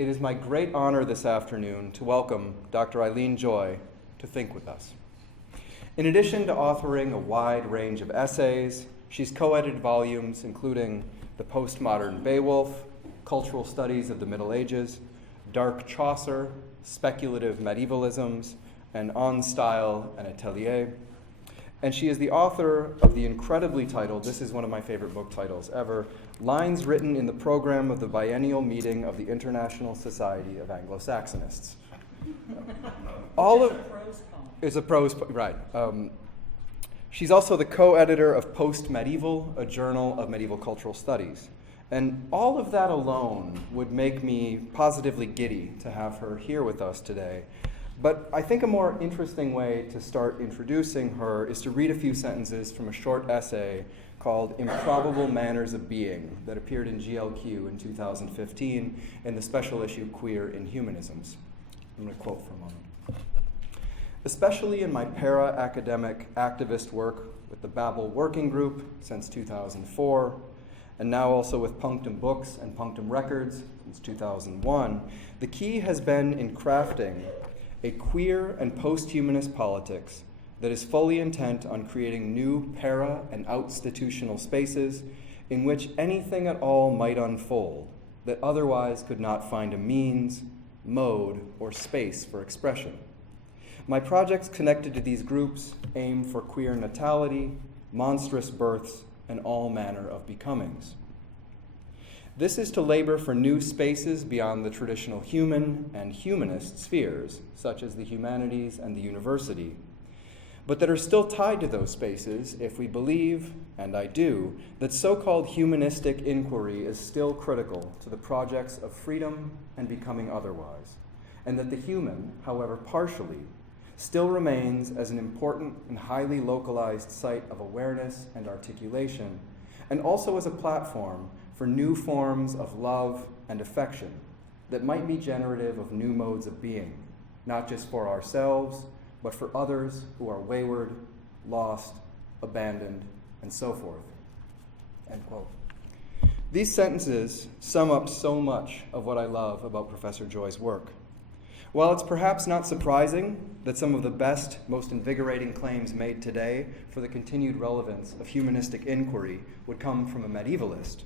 It is my great honor this afternoon to welcome Dr. Eileen Joy to think with us. In addition to authoring a wide range of essays, she's co-edited volumes including The Postmodern Beowulf, Cultural Studies of the Middle Ages, Dark Chaucer, Speculative Medievalisms, and On Style and Atelier. And she is the author of the incredibly titled, this is one of my favorite book titles ever, Lines Written in the Program of the Biennial Meeting of the International Society of Anglo-Saxonists. It's a prose poem, right. She's also the co-editor of Post-Medieval, a journal of medieval cultural studies. And all of that alone would make me positively giddy to have her here with us today. But I think a more interesting way to start introducing her is to read a few sentences from a short essay called Improbable Manners of Being that appeared in GLQ in 2015 in the special issue Queer in Humanisms. I'm going to quote for a moment. Especially in my para-academic activist work with the Babel Working Group since 2004, and now also with Punctum Books and Punctum Records since 2001, the key has been in crafting a queer and post-humanist politics that is fully intent on creating new para- and outstitutional spaces in which anything at all might unfold that otherwise could not find a means, mode, or space for expression. My projects connected to these groups aim for queer natality, monstrous births, and all manner of becomings. This is to labor for new spaces beyond the traditional human and humanist spheres, such as the humanities and the university, but that are still tied to those spaces if we believe, and I do, that so-called humanistic inquiry is still critical to the projects of freedom and becoming otherwise, and that the human, however partially, still remains as an important and highly localized site of awareness and articulation, and also as a platform for new forms of love and affection that might be generative of new modes of being, not just for ourselves, but for others who are wayward, lost, abandoned, and so forth. End quote. These sentences sum up so much of what I love about Professor Joy's work. While it's perhaps not surprising that some of the best, most invigorating claims made today for the continued relevance of humanistic inquiry would come from a medievalist,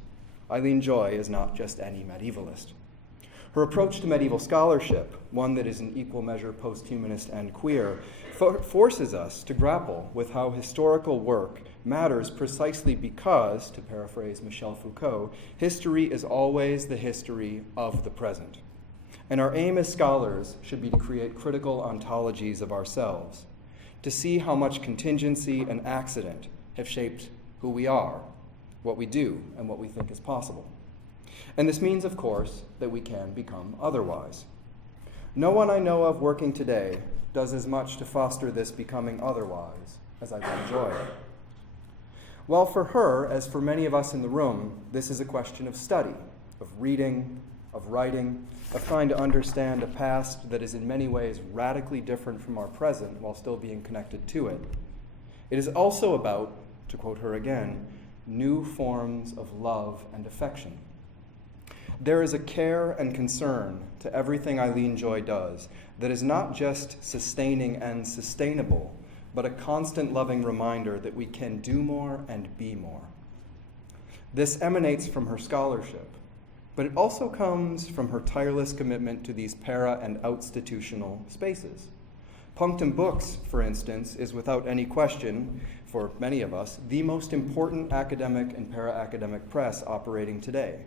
Eileen Joy is not just any medievalist. Her approach to medieval scholarship, one that is in equal measure post-humanist and queer, forces us to grapple with how historical work matters precisely because, to paraphrase Michel Foucault, history is always the history of the present. And our aim as scholars should be to create critical ontologies of ourselves, to see how much contingency and accident have shaped who we are, what we do, and what we think is possible. And this means, of course, that we can become otherwise. No one I know of working today does as much to foster this becoming otherwise as Eileen Joy. While for her, as for many of us in the room, this is a question of study, of reading, of writing, of trying to understand a past that is in many ways radically different from our present while still being connected to it. It is also about, to quote her again, new forms of love and affection. There is a care and concern to everything Eileen Joy does that is not just sustaining and sustainable, but a constant loving reminder that we can do more and be more. This emanates from her scholarship, but it also comes from her tireless commitment to these para- and outstitutional spaces. Punctum Books, for instance, is without any question, for many of us, the most important academic and para-academic press operating today.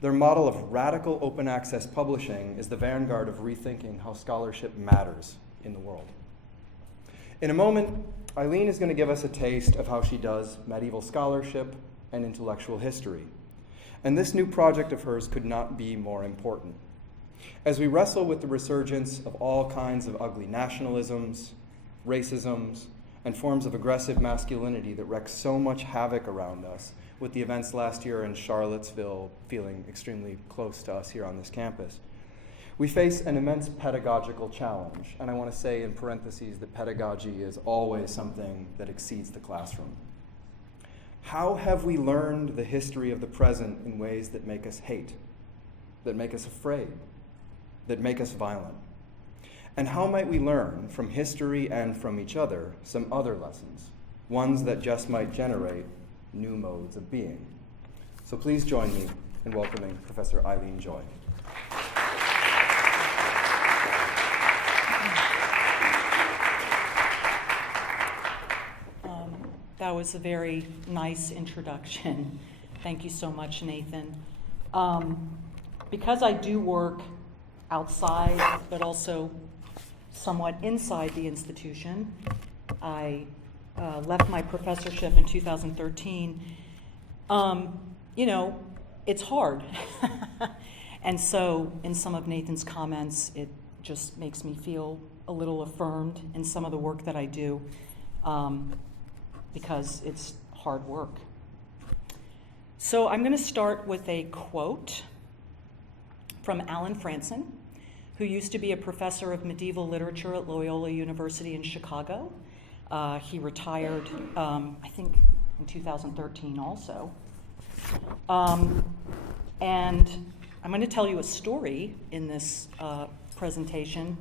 Their model of radical open access publishing is the vanguard of rethinking how scholarship matters in the world. In a moment, Eileen is going to give us a taste of how she does medieval scholarship and intellectual history. And this new project of hers could not be more important. As we wrestle with the resurgence of all kinds of ugly nationalisms, racisms, and forms of aggressive masculinity that wreak so much havoc around us, with the events last year in Charlottesville feeling extremely close to us here on this campus, we face an immense pedagogical challenge. And I want to say in parentheses that pedagogy is always something that exceeds the classroom. How have we learned the history of the present in ways that make us hate, that make us afraid, that make us violent? And how might we learn from history and from each other some other lessons, ones that just might generate new modes of being? So please join me in welcoming Professor Eileen Joy. That was a very nice introduction. Thank you so much, Nathan. Because I do work outside, but also somewhat inside the institution, I left my professorship in 2013. It's hard. And so in some of Nathan's comments, it just makes me feel a little affirmed in some of the work that I do. Because it's hard work. So I'm going to start with a quote from Allan Frantzen, who used to be a professor of medieval literature at Loyola University in Chicago. He retired, I think, in 2013 also. And I'm going to tell you a story in this presentation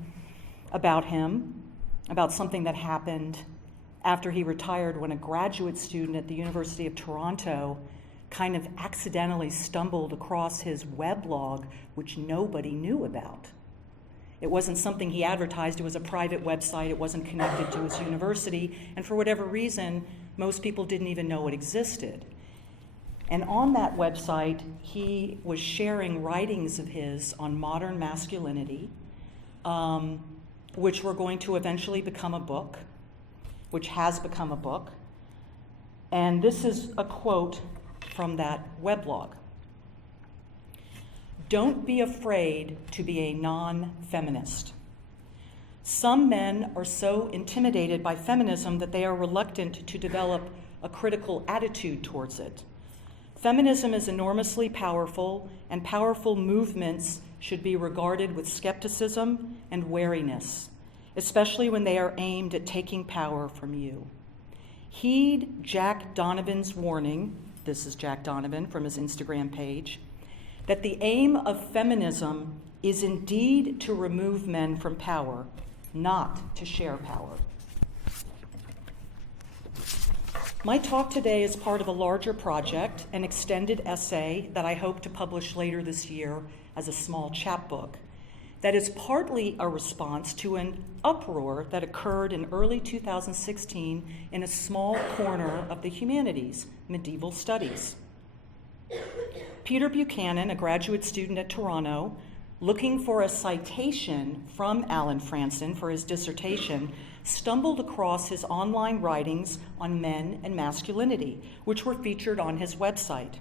about him, about something that happened after he retired, when a graduate student at the University of Toronto kind of accidentally stumbled across his weblog, which nobody knew about. It wasn't something he advertised, it was a private website, it wasn't connected to his university, and for whatever reason, most people didn't even know it existed. And on that website, he was sharing writings of his on modern masculinity, which were going to eventually become a book, which has become a book. And this is a quote from that weblog. "Don't be afraid to be a non-feminist. Some men are so intimidated by feminism that they are reluctant to develop a critical attitude towards it. Feminism is enormously powerful, and powerful movements should be regarded with skepticism and wariness, especially when they are aimed at taking power from you. Heed Jack Donovan's warning," this is Jack Donovan from his Instagram page, "that the aim of feminism is indeed to remove men from power, not to share power." My talk today is part of a larger project, an extended essay that I hope to publish later this year as a small chapbook, that is partly a response to an uproar that occurred in early 2016 in a small corner of the humanities, medieval studies. Peter Buchanan, a graduate student at Toronto, looking for a citation from Allan Frantzen for his dissertation, stumbled across his online writings on men and masculinity, which were featured on his website,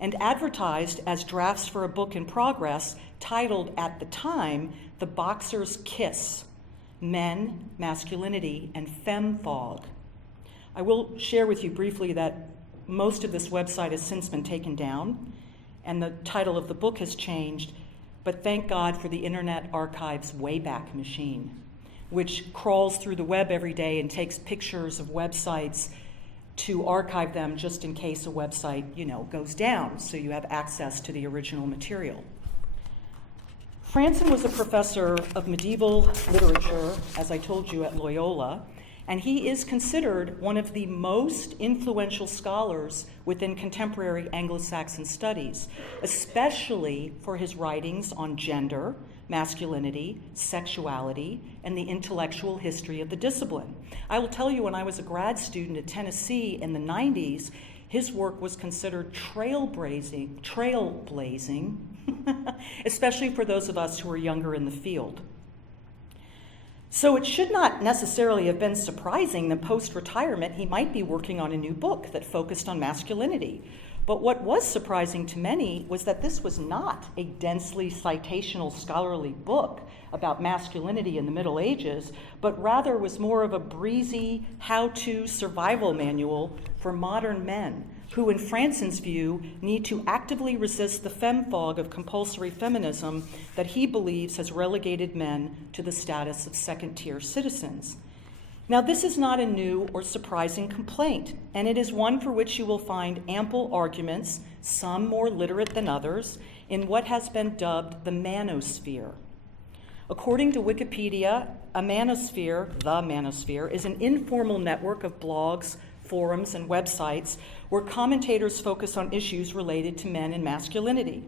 and advertised as drafts for a book in progress titled at the time, "The Boxer's Kiss, Men, Masculinity, and Fem-Fog." I will share with you briefly that most of this website has since been taken down, and the title of the book has changed, but thank God for the Internet Archive's Wayback Machine, which crawls through the web every day and takes pictures of websites to archive them just in case a website, goes down, so you have access to the original material. Frantzen was a professor of medieval literature, as I told you, at Loyola, and he is considered one of the most influential scholars within contemporary Anglo-Saxon studies, especially for his writings on gender, masculinity, sexuality, and the intellectual history of the discipline. I will tell you, when I was a grad student at Tennessee in the 90s, his work was considered trailblazing, especially for those of us who are younger in the field. So it should not necessarily have been surprising that post-retirement he might be working on a new book that focused on masculinity. But what was surprising to many was that this was not a densely citational scholarly book about masculinity in the Middle Ages, but rather was more of a breezy how-to survival manual for modern men who, in Frandsen's view, need to actively resist the fem-fog of compulsory feminism that he believes has relegated men to the status of second-tier citizens. Now, this is not a new or surprising complaint, and it is one for which you will find ample arguments, some more literate than others, in what has been dubbed the Manosphere. According to Wikipedia, the Manosphere, is an informal network of blogs, forums, and websites where commentators focus on issues related to men and masculinity,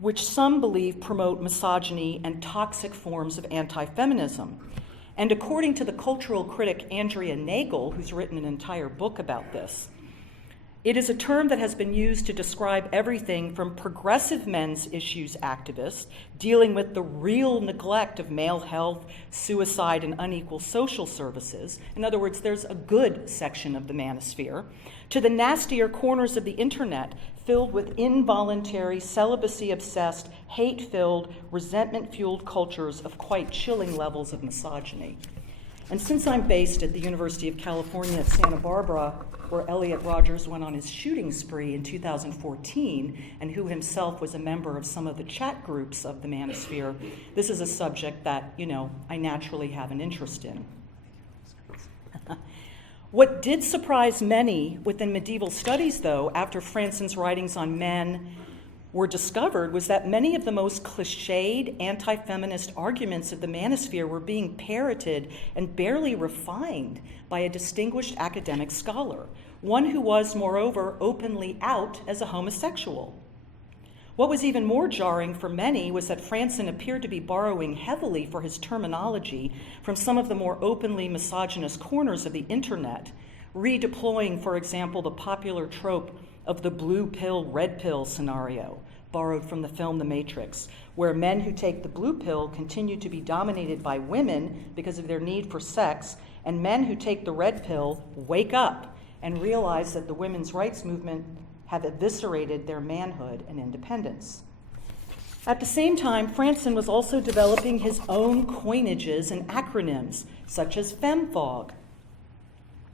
which some believe promote misogyny and toxic forms of anti-feminism. And according to the cultural critic Andrea Nagel, who's written an entire book about this, it is a term that has been used to describe everything from progressive men's issues activists dealing with the real neglect of male health, suicide, and unequal social services. In other words, there's a good section of the manosphere, to the nastier corners of the internet filled with involuntary, celibacy-obsessed, hate-filled, resentment-fueled cultures of quite chilling levels of misogyny. And since I'm based at the University of California at Santa Barbara, where Elliot Rodgers went on his shooting spree in 2014, and who himself was a member of some of the chat groups of the Manosphere, this is a subject that, I naturally have an interest in. What did surprise many within medieval studies, though, after Fransen's writings on men were discovered, was that many of the most cliched anti-feminist arguments of the Manosphere were being parroted and barely refined by a distinguished academic scholar, one who was, moreover, openly out as a homosexual. What was even more jarring for many was that Fransen appeared to be borrowing heavily for his terminology from some of the more openly misogynist corners of the internet, redeploying, for example, the popular trope of the blue pill, red pill scenario, borrowed from the film The Matrix, where men who take the blue pill continue to be dominated by women because of their need for sex, and men who take the red pill wake up and realize that the women's rights movement have eviscerated their manhood and independence. At the same time, Fransen was also developing his own coinages and acronyms, such as femfog,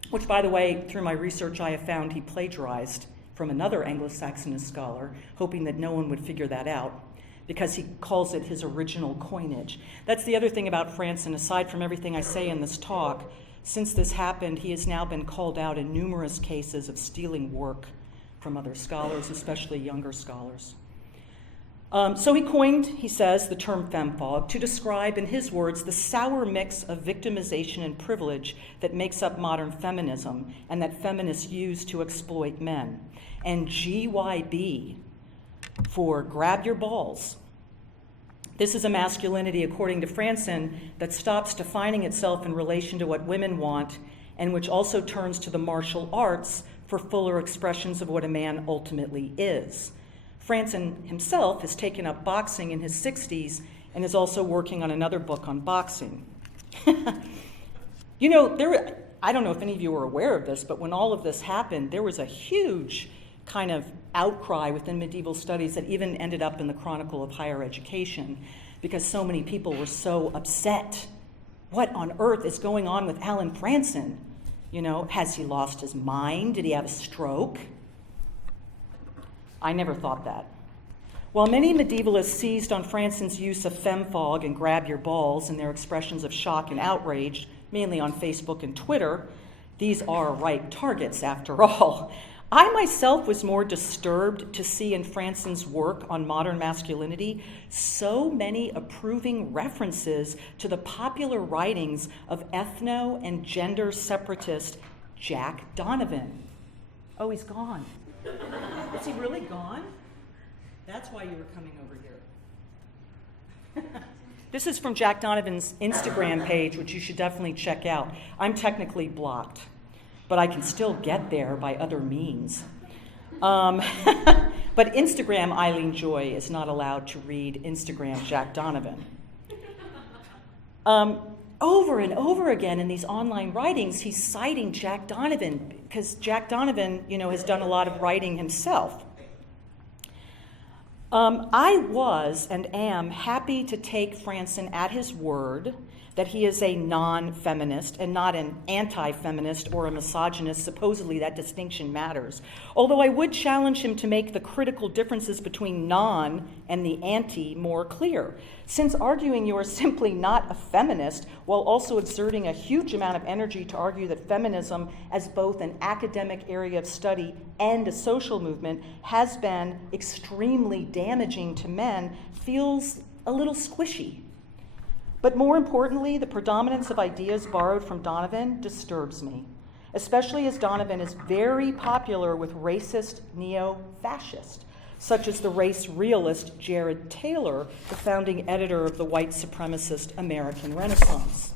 which, by the way, through my research, I have found he plagiarized from another Anglo-Saxonist scholar, hoping that no one would figure that out, because he calls it his original coinage. That's the other thing about Fransen. Aside from everything I say in this talk, since this happened, he has now been called out in numerous cases of stealing work from other scholars, especially younger scholars. So he coined, he says, the term femfog to describe, in his words, the sour mix of victimization and privilege that makes up modern feminism and that feminists use to exploit men. And GYB for grab your balls. This is a masculinity, according to Fransen, that stops defining itself in relation to what women want and which also turns to the martial arts for fuller expressions of what a man ultimately is. Fransen himself has taken up boxing in his 60s and is also working on another book on boxing. I don't know if any of you were aware of this, but when all of this happened, there was a huge kind of outcry within medieval studies that even ended up in the Chronicle of Higher Education, because so many people were so upset. What on earth is going on with Allan Frantzen? Has he lost his mind? Did he have a stroke? I never thought that. While many medievalists seized on Fransen's use of femfog and grab your balls in their expressions of shock and outrage, mainly on Facebook and Twitter, these are right targets after all. I myself was more disturbed to see in Fransen's work on modern masculinity so many approving references to the popular writings of ethno and gender separatist Jack Donovan. Oh, he's gone. Is he really gone? That's why you were coming over here. This is from Jack Donovan's Instagram page, which you should definitely check out. I'm technically blocked, but I can still get there by other means. But Instagram Eileen Joy is not allowed to read Instagram Jack Donovan. Over and over again in these online writings, he's citing Jack Donovan, because Jack Donovan, has done a lot of writing himself. I was and am happy to take Fransen at his word that he is a non-feminist and not an anti-feminist or a misogynist. Supposedly that distinction matters. Although I would challenge him to make the critical differences between non and the anti more clear, since arguing you are simply not a feminist while also exerting a huge amount of energy to argue that feminism as both an academic area of study and a social movement has been extremely damaging to men feels a little squishy. But more importantly, the predominance of ideas borrowed from Donovan disturbs me, especially as Donovan is very popular with racist neo-fascists, such as the race realist Jared Taylor, the founding editor of the white supremacist American Renaissance.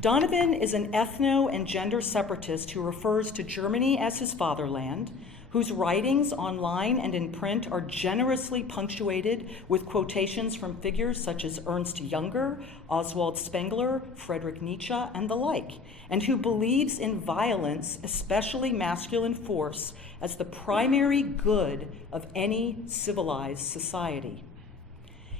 Donovan is an ethno and gender separatist who refers to Germany as his fatherland, whose writings online and in print are generously punctuated with quotations from figures such as Ernst Jünger, Oswald Spengler, Friedrich Nietzsche, and the like, and who believes in violence, especially masculine force, as the primary good of any civilized society.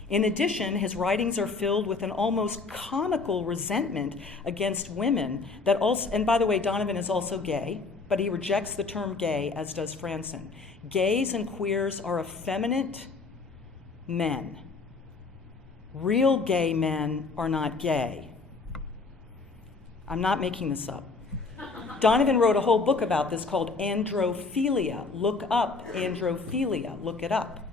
In addition, his writings are filled with an almost comical resentment against women that also, and by the way, Donovan is also gay, but he rejects the term gay, as does Fransen. Gays and queers are effeminate men. Real gay men are not gay. I'm not making this up. Donovan wrote a whole book about this called Androphilia. Look up androphilia, look it up.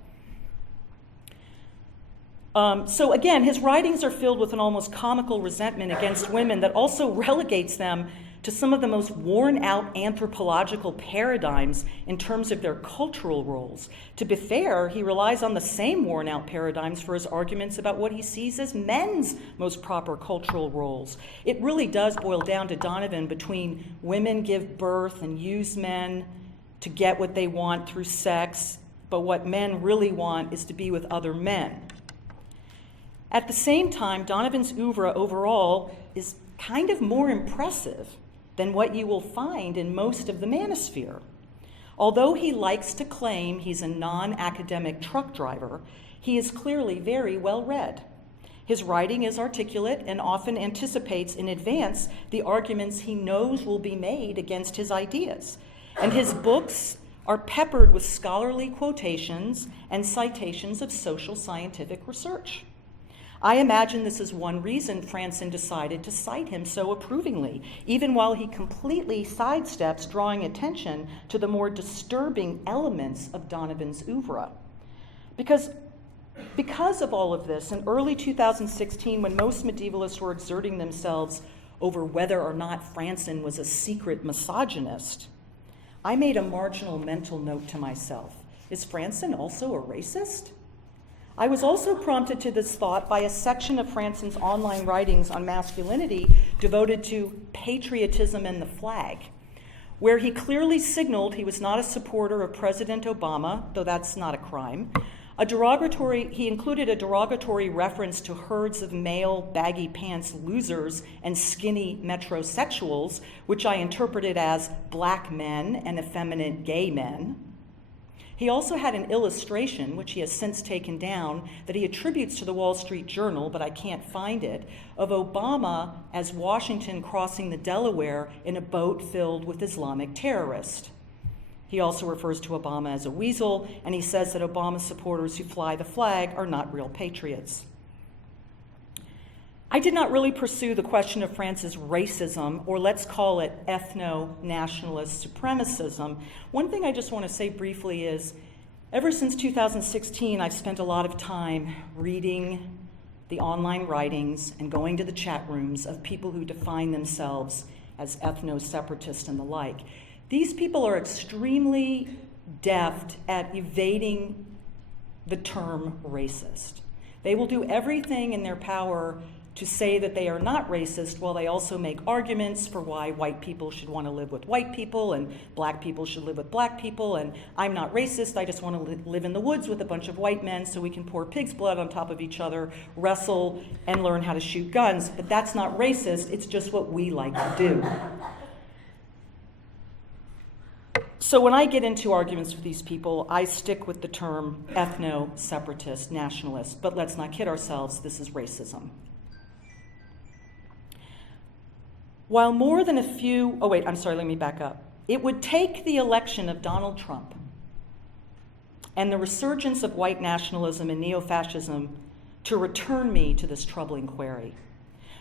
So again, his writings are filled with an almost comical resentment against women that also relegates them to some of the most worn-out anthropological paradigms in terms of their cultural roles. To be fair, he relies on the same worn-out paradigms for his arguments about what he sees as men's most proper cultural roles. It really does boil down to Donovan between women give birth and use men to get what they want through sex, but what men really want is to be with other men. At the same time, Donovan's oeuvre overall is kind of more impressive than what you will find in most of the Manosphere. Although he likes to claim he's a non-academic truck driver, he is clearly very well read. His writing is articulate and often anticipates in advance the arguments he knows will be made against his ideas. And his books are peppered with scholarly quotations and citations of social scientific research. I imagine this is one reason Frantzen decided to cite him so approvingly, even while he completely sidesteps drawing attention to the more disturbing elements of Donovan's oeuvre. Because of all of this, in early 2016, when most medievalists were exerting themselves over whether or not Frantzen was a secret misogynist, I made a marginal mental note to myself. Is Frantzen also a racist? I was also prompted to this thought by a section of Frandsen's online writings on masculinity devoted to patriotism and the flag, where he clearly signaled he was not a supporter of President Obama, though that's not a crime. He included a derogatory reference to herds of male baggy pants losers and skinny metrosexuals, which I interpreted as black men and effeminate gay men. He also had an illustration, which he has since taken down, that he attributes to the Wall Street Journal, but I can't find it, of Obama as Washington crossing the Delaware in a boat filled with Islamic terrorists. He also refers to Obama as a weasel, and he says that Obama supporters who fly the flag are not real patriots. I did not really pursue the question of France's racism, or let's call it ethno-nationalist supremacism. One thing I just want to say briefly is, ever since 2016, I've spent a lot of time reading the online writings and going to the chat rooms of people who define themselves as ethno-separatists and the like. These people are extremely deft at evading the term racist. They will do everything in their power to say that they are not racist while they also make arguments for why white people should want to live with white people and black people should live with black people, and I'm not racist, I just want to live in the woods with a bunch of white men so we can pour pig's blood on top of each other, wrestle, and learn how to shoot guns. But that's not racist, it's just what we like to do. So when I get into arguments with these people, I stick with the term ethno-separatist, nationalist, but let's not kid ourselves, this is racism. While more than a few, let me back up. It would take the election of Donald Trump and the resurgence of white nationalism and neo-fascism to return me to this troubling query.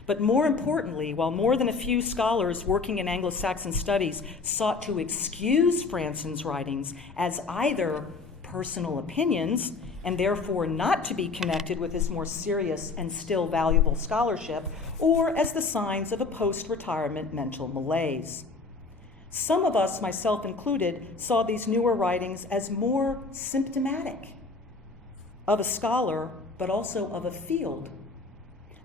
But more importantly, while more than a few scholars working in Anglo-Saxon studies sought to excuse Fransen's writings as either personal opinions, and therefore not to be connected with his more serious and still valuable scholarship, or as the signs of a post-retirement mental malaise. Some of us, myself included, saw these newer writings as more symptomatic of a scholar, but also of a field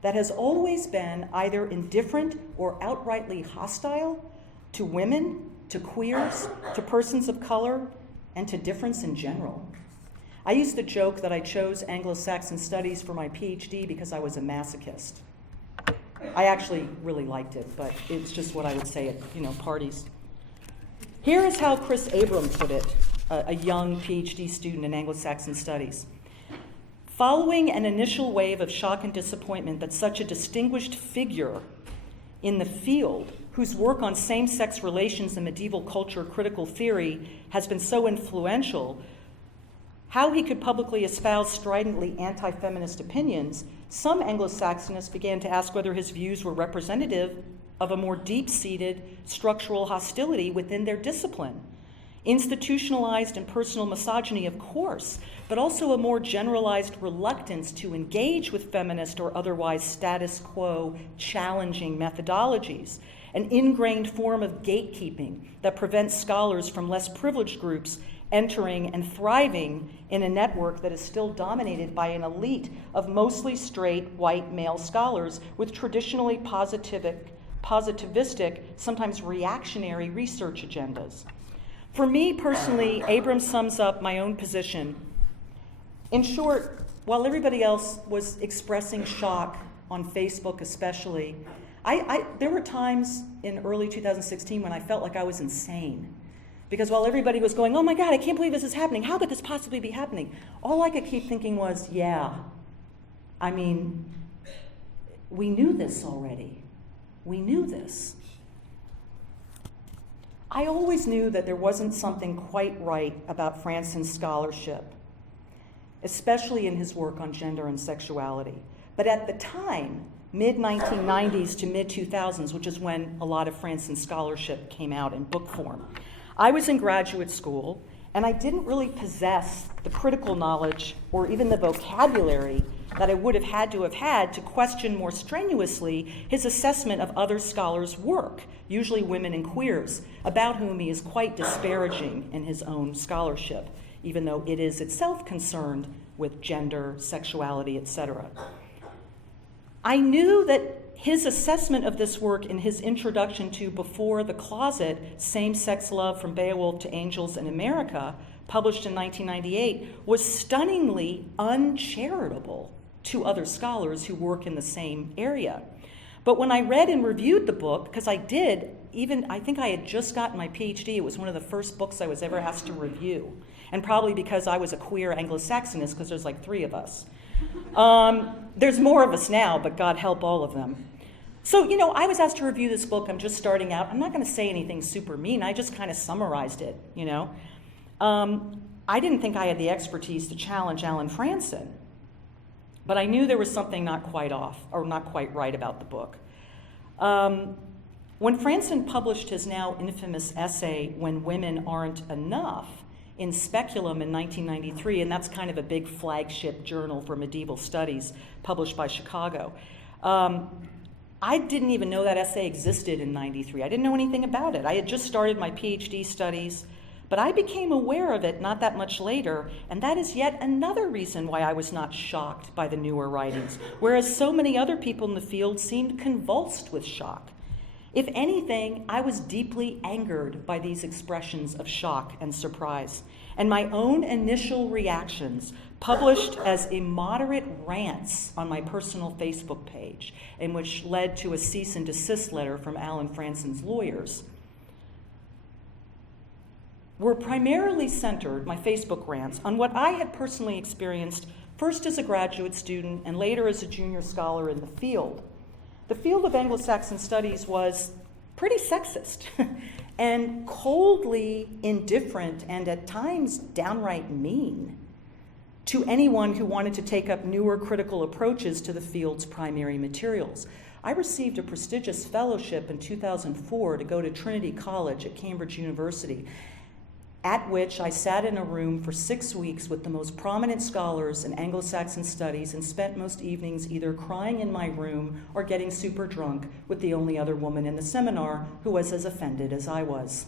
that has always been either indifferent or outrightly hostile to women, to queers, to persons of color, and to difference in general. I used to joke that I chose Anglo-Saxon studies for my PhD because I was a masochist. I actually really liked it, but it's just what I would say at parties. Here is how Chris Abrams put it, a young PhD student in Anglo-Saxon studies. Following an initial wave of shock and disappointment that such a distinguished figure in the field, whose work on same-sex relations and medieval culture critical theory has been so influential, how he could publicly espouse stridently anti-feminist opinions, some Anglo-Saxonists began to ask whether his views were representative of a more deep-seated structural hostility within their discipline. Institutionalized and personal misogyny, of course, but also a more generalized reluctance to engage with feminist or otherwise status quo challenging methodologies, an ingrained form of gatekeeping that prevents scholars from less privileged groups entering and thriving in a network that is still dominated by an elite of mostly straight white male scholars with traditionally positivistic, sometimes reactionary research agendas. For me personally, Abrams sums up my own position. In short, while everybody else was expressing shock on Facebook especially, there were times in early 2016 when I felt like I was insane. Because while everybody was going, oh my God, I can't believe this is happening. How could this possibly be happening? All I could keep thinking was, yeah, I mean, we knew this already. We knew this. I always knew that there wasn't something quite right about Fransen's scholarship, especially in his work on gender and sexuality. But at the time, mid-1990s to mid-2000s, which is when a lot of Fransen's scholarship came out in book form, I was in graduate school, and I didn't really possess the critical knowledge or even the vocabulary that I would have had to question more strenuously his assessment of other scholars' work, usually women and queers, about whom he is quite disparaging in his own scholarship, even though it is itself concerned with gender, sexuality, etc. I knew that his assessment of this work in his introduction to Before the Closet, Same-Sex Love from Beowulf to Angels in America, published in 1998, was stunningly uncharitable to other scholars who work in the same area. But when I read and reviewed the book, because I think I had just gotten my PhD, it was one of the first books I was ever asked to review, and probably because I was a queer Anglo-Saxonist, because there's like 3 of us. There's more of us now, but God help all of them. So, I was asked to review this book. I'm just starting out. I'm not going to say anything super mean. I just kind of summarized it, I didn't think I had the expertise to challenge Allan Frantzen, but I knew there was something not quite off or not quite right about the book. When Frantzen published his now infamous essay, When Women Aren't Enough, in Speculum in 1993, and that's kind of a big flagship journal for medieval studies published by Chicago. I didn't even know that essay existed in 93. I didn't know anything about it. I had just started my PhD studies, but I became aware of it not that much later, and that is yet another reason why I was not shocked by the newer writings, whereas so many other people in the field seemed convulsed with shock. If anything, I was deeply angered by these expressions of shock and surprise, and my own initial reactions, published as immoderate rants on my personal Facebook page, and which led to a cease and desist letter from Allan Fransen's lawyers, were primarily centered, my Facebook rants, on what I had personally experienced first as a graduate student and later as a junior scholar in the field. The field of Anglo-Saxon studies was pretty sexist and coldly indifferent and at times downright mean to anyone who wanted to take up newer critical approaches to the field's primary materials. I received a prestigious fellowship in 2004 to go to Trinity College at Cambridge University. at which I sat in a room for 6 weeks with the most prominent scholars in Anglo-Saxon studies and spent most evenings either crying in my room or getting super drunk with the only other woman in the seminar who was as offended as I was.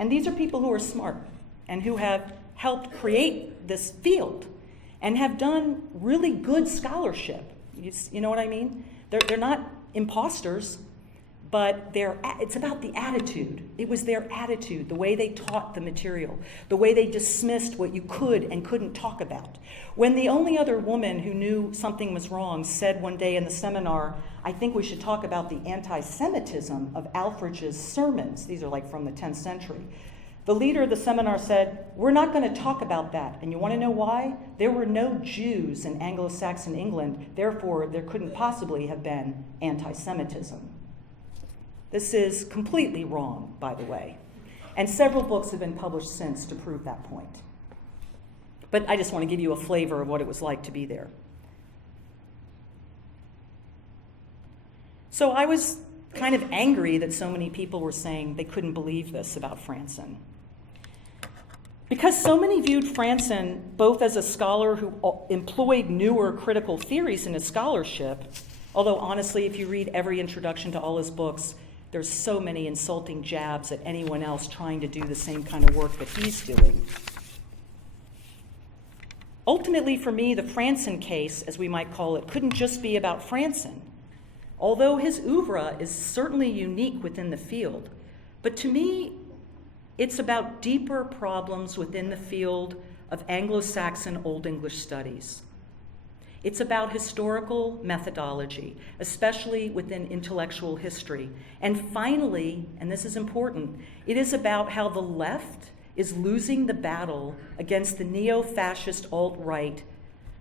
And these are people who are smart and who have helped create this field and have done really good scholarship. You know what I mean? They're not imposters, but it's about the attitude. It was their attitude, the way they taught the material, the way they dismissed what you could and couldn't talk about. When the only other woman who knew something was wrong said one day in the seminar, I think we should talk about the anti-Semitism of Alfred's sermons. These are like from the 10th century. The leader of the seminar said, we're not going to talk about that. And you want to know why? There were no Jews in Anglo-Saxon England, therefore there couldn't possibly have been anti-Semitism. This is completely wrong, by the way. And several books have been published since to prove that point. But I just want to give you a flavor of what it was like to be there. So I was kind of angry that so many people were saying they couldn't believe this about Fransen. Because so many viewed Fransen both as a scholar who employed newer critical theories in his scholarship, although honestly, if you read every introduction to all his books, there's so many insulting jabs at anyone else trying to do the same kind of work that he's doing. Ultimately, for me, the Fransen case, as we might call it, couldn't just be about Fransen. Although his oeuvre is certainly unique within the field, but to me, it's about deeper problems within the field of Anglo-Saxon Old English studies. It's about historical methodology, especially within intellectual history. And finally, and this is important, it is about how the left is losing the battle against the neo-fascist alt-right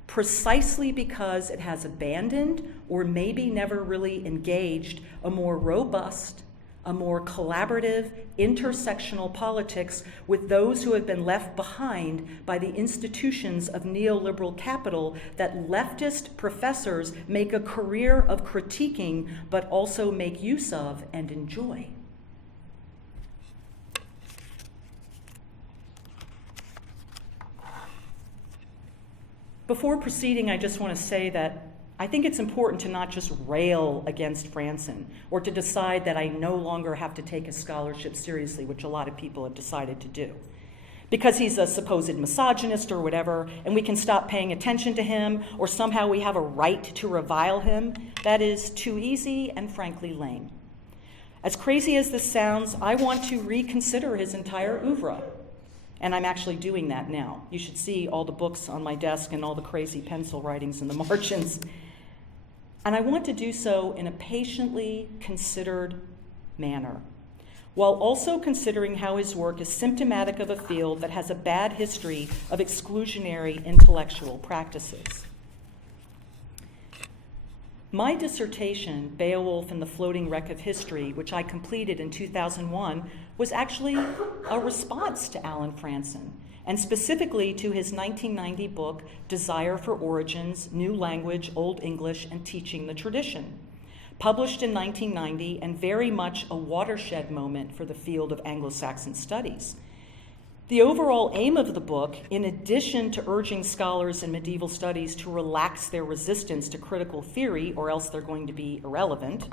precisely because it has abandoned or maybe never really engaged a more robust, a more collaborative, intersectional politics with those who have been left behind by the institutions of neoliberal capital that leftist professors make a career of critiquing, but also make use of and enjoy. Before proceeding, I just want to say that I think it's important to not just rail against Fransen or to decide that I no longer have to take his scholarship seriously, which a lot of people have decided to do. Because he's a supposed misogynist or whatever, and we can stop paying attention to him, or somehow we have a right to revile him, that is too easy and frankly lame. As crazy as this sounds, I want to reconsider his entire oeuvre. And I'm actually doing that now. You should see all the books on my desk and all the crazy pencil writings in the margins. And I want to do so in a patiently considered manner, while also considering how his work is symptomatic of a field that has a bad history of exclusionary intellectual practices. My dissertation, Beowulf and the Floating Wreck of History, which I completed in 2001, was actually a response to Allan Fransen, and specifically to his 1990 book, Desire for Origins, New Language, Old English, and Teaching the Tradition, published in 1990 and very much a watershed moment for the field of Anglo-Saxon studies. The overall aim of the book, in addition to urging scholars in medieval studies to relax their resistance to critical theory, or else they're going to be irrelevant,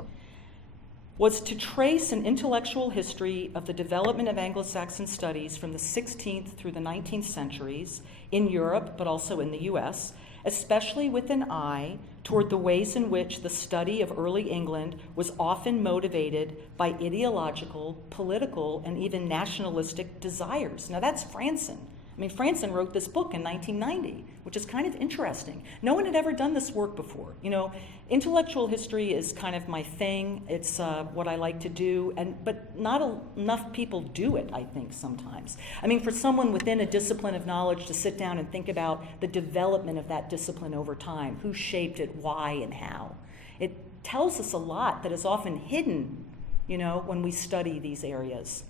was to trace an intellectual history of the development of Anglo-Saxon studies from the 16th through the 19th centuries in Europe, but also in the US, especially with an eye toward the ways in which the study of early England was often motivated by ideological, political, and even nationalistic desires. Now that's Fransen. I mean, Fransen wrote this book in 1990, which is kind of interesting. No one had ever done this work before. You know, intellectual history is kind of my thing. It's what I like to do, but not enough people do it, I think, sometimes. I mean, for someone within a discipline of knowledge to sit down and think about the development of that discipline over time, who shaped it, why, and how. It tells us a lot that is often hidden, you know, when we study these areas.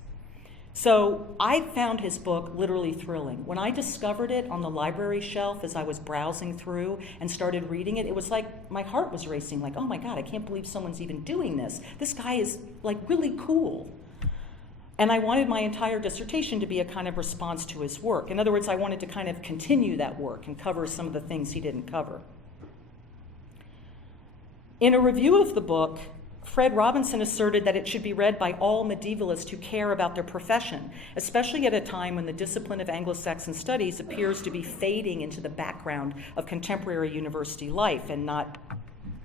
So I found his book literally thrilling. When I discovered it on the library shelf as I was browsing through and started reading it, it was like my heart was racing, like, oh my God, I can't believe someone's even doing this. This guy is like really cool. And I wanted my entire dissertation to be a kind of response to his work. In other words, I wanted to kind of continue that work and cover some of the things he didn't cover. In a review of the book, Fred Robinson asserted that it should be read by all medievalists who care about their profession, especially at a time when the discipline of Anglo-Saxon studies appears to be fading into the background of contemporary university life and not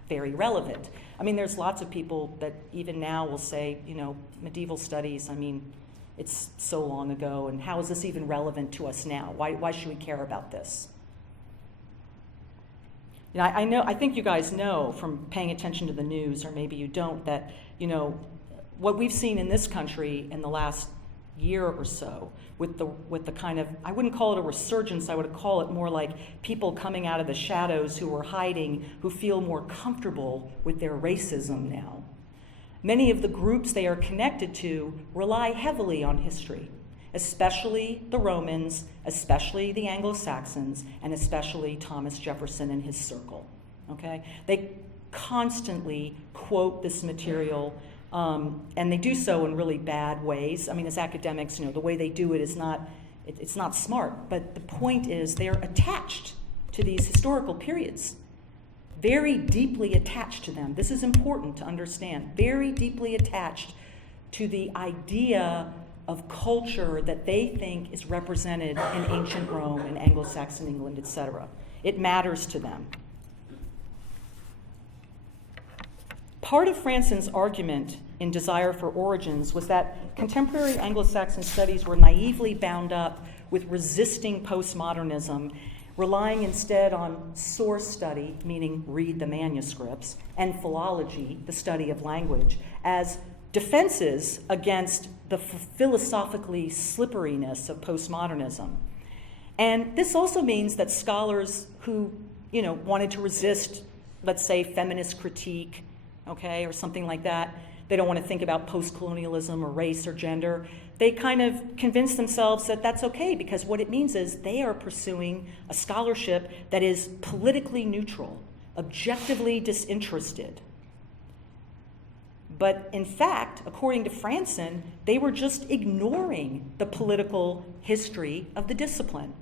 very relevant. I mean, there's lots of people that even now will say, you know, medieval studies, I mean, it's so long ago, and how is this even relevant to us now? Why should we care about this? You know, I think you guys know from paying attention to the news, or maybe you don't, that, you know, what we've seen in this country in the last year or so with the kind of, I wouldn't call it a resurgence, I would call it more like people coming out of the shadows who were hiding, who feel more comfortable with their racism now. Many of the groups they are connected to rely heavily on history, especially the Romans, especially the Anglo-Saxons, and especially Thomas Jefferson and his circle, okay? They constantly quote this material, and they do so in really bad ways. I mean, as academics, you know, the way they do it is not, it's not smart, but the point is they're attached to these historical periods, very deeply attached to them. This is important to understand, very deeply attached to the idea of culture that they think is represented in ancient Rome and Anglo-Saxon England, etc. It matters to them. Part of Frandsen's argument in Desire for Origins was that contemporary Anglo-Saxon studies were naively bound up with resisting postmodernism, relying instead on source study, meaning read the manuscripts, and philology, the study of language, as defenses against the philosophically slipperiness of postmodernism. And this also means that scholars who, you know, wanted to resist, let's say, feminist critique, okay, or something like that, they don't want to think about post-colonialism or race or gender, they kind of convince themselves that that's okay, because what it means is they are pursuing a scholarship that is politically neutral, objectively disinterested. But in fact, according to Frantzen, they were just ignoring the political history of the discipline.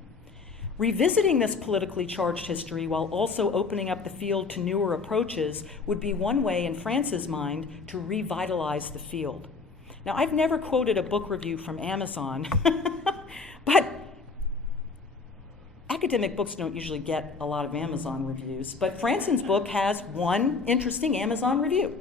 Revisiting this politically charged history while also opening up the field to newer approaches would be one way, in Frantz's mind, to revitalize the field. Now, I've never quoted a book review from Amazon, but academic books don't usually get a lot of Amazon reviews, but Frandsen's book has one interesting Amazon review.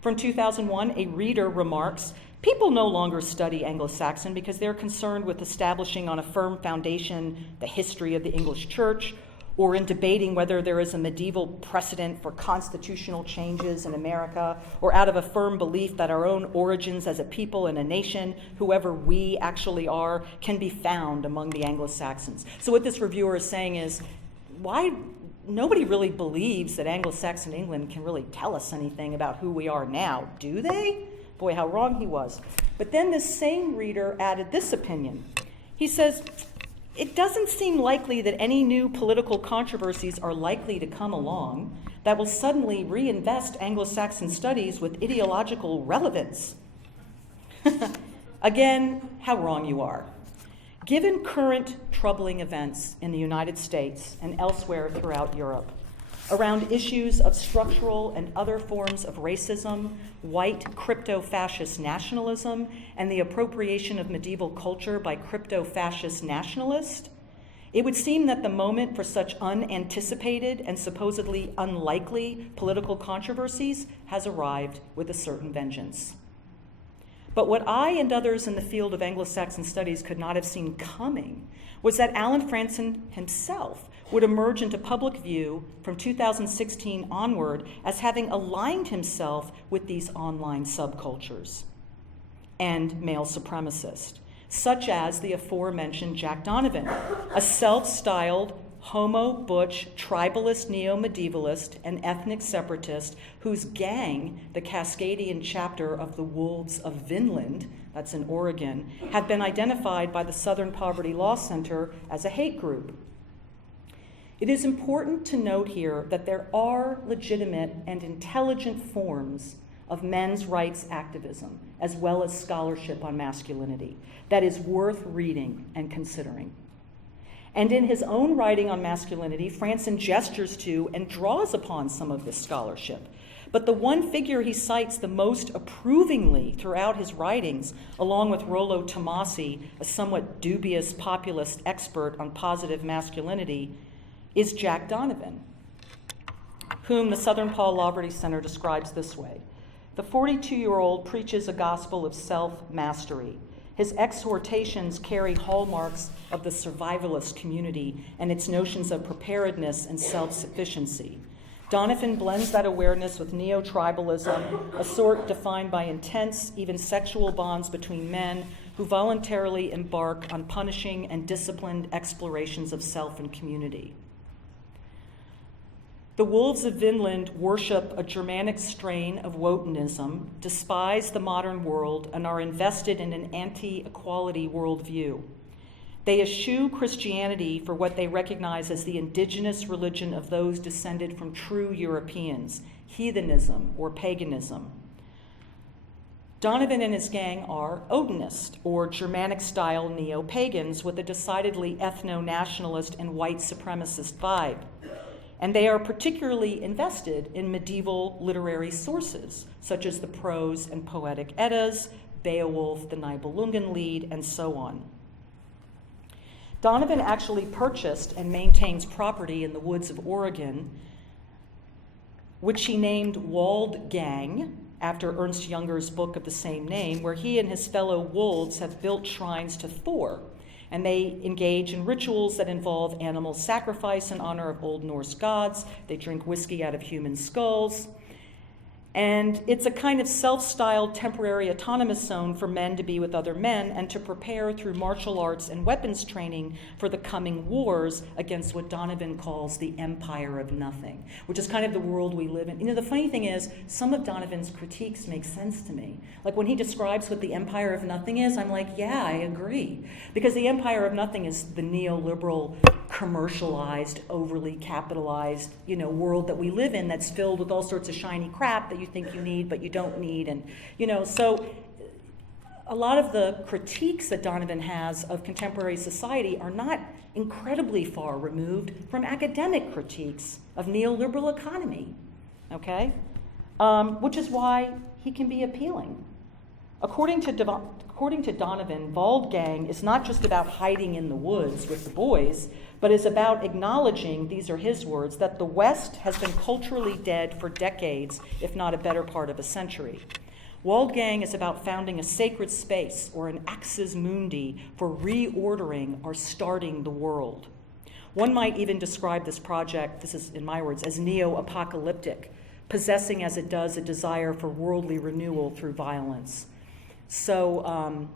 From 2001, a reader remarks, "People no longer study Anglo-Saxon because they're concerned with establishing on a firm foundation the history of the English church, or in debating whether there is a medieval precedent for constitutional changes in America, or out of a firm belief that our own origins as a people and a nation, whoever we actually are, can be found among the Anglo-Saxons." So what this reviewer is saying is, why nobody really believes that Anglo-Saxon England can really tell us anything about who we are now, do they? Boy, how wrong he was. But then this same reader added this opinion. He says, "It doesn't seem likely that any new political controversies are likely to come along that will suddenly reinvest Anglo-Saxon studies with ideological relevance." Again, how wrong you are. Given current troubling events in the United States and elsewhere throughout Europe, around issues of structural and other forms of racism, white crypto-fascist nationalism, and the appropriation of medieval culture by crypto-fascist nationalists, it would seem that the moment for such unanticipated and supposedly unlikely political controversies has arrived with a certain vengeance. But what I and others in the field of Anglo-Saxon studies could not have seen coming was that Allan Frantzen himself would emerge into public view from 2016 onward as having aligned himself with these online subcultures and male supremacists, such as the aforementioned Jack Donovan, a self-styled homo-butch tribalist neo-medievalist and ethnic separatist whose gang, the Cascadian chapter of the Wolves of Vinland, that's in Oregon, have been identified by the Southern Poverty Law Center as a hate group. It is important to note here that there are legitimate and intelligent forms of men's rights activism, as well as scholarship on masculinity, that is worth reading and considering. And in his own writing on masculinity, Frantzen gestures to and draws upon some of this scholarship. But the one figure he cites the most approvingly throughout his writings, along with Rollo Tomasi, a somewhat dubious populist expert on positive masculinity, is Jack Donovan, whom the Southern Paul Laverty Center describes this way. The 42-year-old preaches a gospel of self-mastery. His exhortations carry hallmarks of the survivalist community and its notions of preparedness and self-sufficiency. Donovan blends that awareness with neo-tribalism, a sort defined by intense, even sexual bonds between men who voluntarily embark on punishing and disciplined explorations of self and community. The wolves of Vinland worship a Germanic strain of wotanism, despise the modern world, and are invested in an anti-equality worldview. They eschew Christianity for what they recognize as the indigenous religion of those descended from true Europeans, heathenism or paganism. Donovan and his gang are Odinist, or Germanic-style neo-pagans with a decidedly ethno-nationalist and white supremacist vibe. And they are particularly invested in medieval literary sources, such as the prose and poetic Eddas, Beowulf, the Nibelungenlied, and so on. Donovan actually purchased and maintains property in the woods of Oregon, which he named Wald Gang, after Ernst Junger's book of the same name, where he and his fellow wolves have built shrines to Thor, and they engage in rituals that involve animal sacrifice in honor of Old Norse gods. They drink whiskey out of human skulls. And it's a kind of self-styled temporary autonomous zone for men to be with other men and to prepare through martial arts and weapons training for the coming wars against what Donovan calls the empire of nothing, which is kind of the world we live in. You know, the funny thing is, some of Donovan's critiques make sense to me. Like when he describes what the empire of nothing is, I'm like, yeah, I agree. Because the empire of nothing is the neoliberal, commercialized, overly capitalized, world that we live in that's filled with all sorts of shiny crap that you think you need but you don't need. And so a lot of the critiques that Donovan has of contemporary society are not incredibly far removed from academic critiques of neoliberal economy, okay? Which is why he can be appealing. According to Donovan, Waldgang is not just about hiding in the woods with the boys, but is about acknowledging, these are his words, that the West has been culturally dead for decades, if not a better part of a century. Waldgang is about founding a sacred space, or an axis mundi, for reordering or starting the world. One might even describe this project, this is in my words, as neo-apocalyptic, possessing as it does a desire for worldly renewal through violence. So,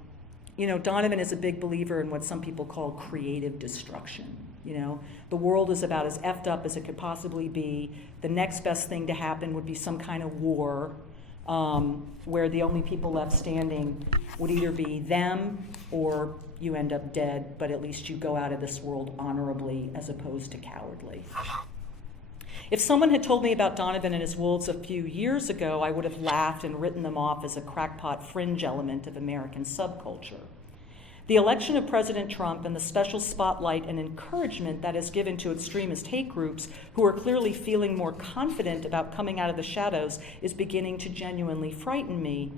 Donovan is a big believer in what some people call creative destruction. The world is about as effed up as it could possibly be. The next best thing to happen would be some kind of war where the only people left standing would either be them or you end up dead, but at least you go out of this world honorably as opposed to cowardly. If someone had told me about Donovan and his wolves a few years ago, I would have laughed and written them off as a crackpot fringe element of American subculture. The election of President Trump and the special spotlight and encouragement that is given to extremist hate groups who are clearly feeling more confident about coming out of the shadows is beginning to genuinely frighten me.